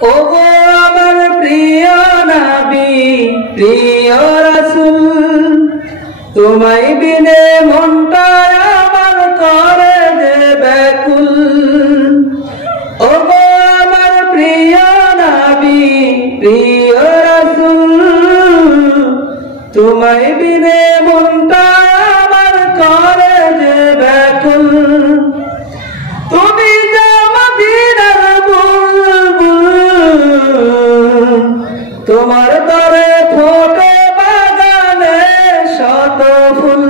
ওগো আমার প্রিয় নবী প্রিয় রাসূল, তোমায় বিনে মনটা আমার করে যে ব্যাকুল। ওগো আমার প্রিয় নবী প্রিয় রাসূল, তোমায় বিনে মনটা আমার করে যে ব্যাকুল। তুমি যে মদিনার বুলবুল, তোমার তরে ফোটে বাগানে শত ফুল।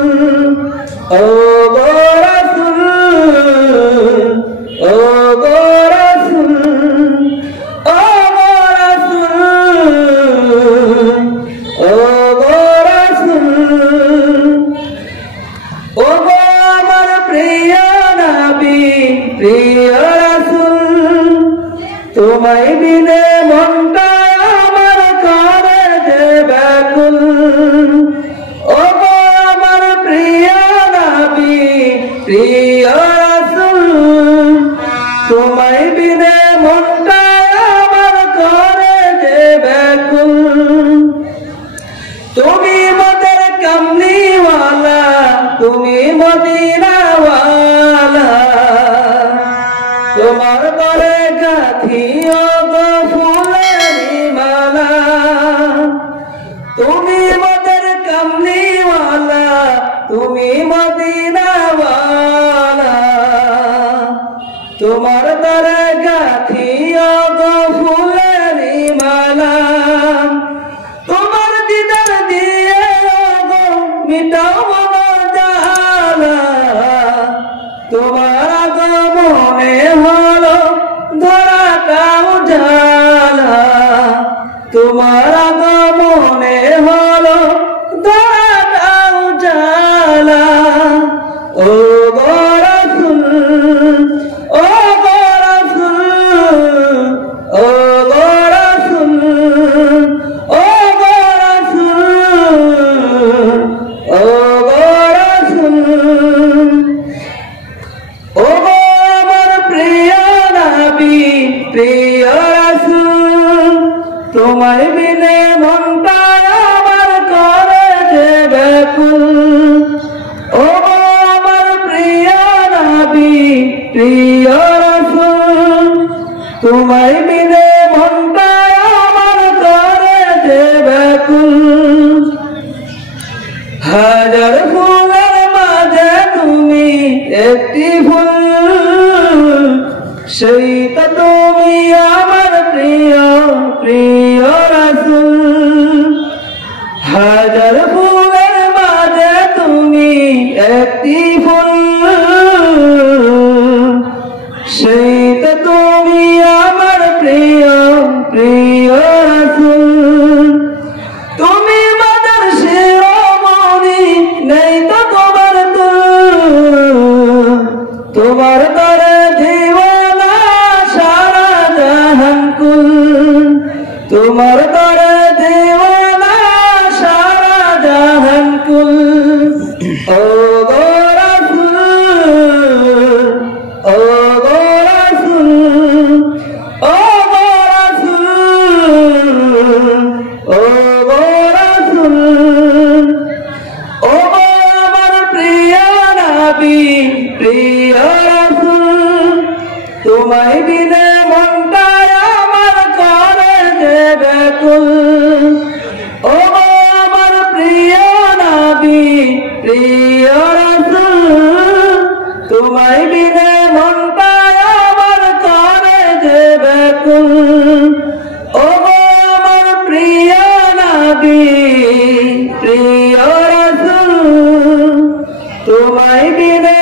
ওগো রাসূল, ওগো রাসূল, ওগো রাসূল, ওগো রাসূল। ওগো আমার প্রিয় নবী প্রিয় রাসূল, তোমায় বিনে মনটা আমার করে যে ব্যাকুল। ওগো আমার প্রিয় নবী প্রিয় রাসূল, তোমায় বিনে মনটা আমার করে যে ব্যাকুল। তুমি মদের কামলিওয়ালা, তুমি মদিনাওয়ালা, তোমার তরে গাথিও গো ফুলেরি মালা। তুমি মদের কামলিওয়ালা, তুমি মদিনাওয়ালা, তোমার তরে গাথিও গো ফুলেরি মালা। তোমার দিদার দিয়ে গো মিটাও মন জ্বালা, তোমার আগমনে হলো ধরাটা উজালা, তোমার আগমনে হলো ধরাটা উজালা। ওগো রাসূল, ওগো রাসূল, ওগো রাসূল, ওগো রাসূল, ওগো রাসূল। ওগো আমার প্রিয় নবী প্রিয় রাসূল, তোমায় বিনে মনটা আমার করে যে ব্যাকুল। ওগো আমার প্রিয় নবী প্রিয় রাসূল, তোমায় বিনে মনটা আমার করে যে ব্যাকুল। হাজার ফুলের মাঝে তুমি একটি ফুল, সেই তো তুমি আমার প্রিয় প্রিয় রাসূল। হাজার ফুলের মাঝে তুমি একটি ফুল, সেই তো তুমি আমার প্রিয় প্রিয় রাসূল। তুমি মাদার শিরোমণি, নেই তো তোমার তুল, তোমার তরে দিওয়ানা সারা জাহান কুল। তোমার তরে দিওয়ানা সারা জাহান কুল। ওগো রাসূল, ওগো রাসূল, ওগো রাসূল, ওগো রাসূল। ওগো আমার প্রিয় নবী প্রিয় রাসূল, তোমায় বিনে মনটা আমার করে যে ব্যাকুল। ওগো আমার প্রিয় নবী প্রিয় রাসূল, তোমায় বিনে মনটা আমার করে যে ব্যাকুল। ওগো আমার প্রিয় নবী প্রিয় রাসূল, তোমায় বিনে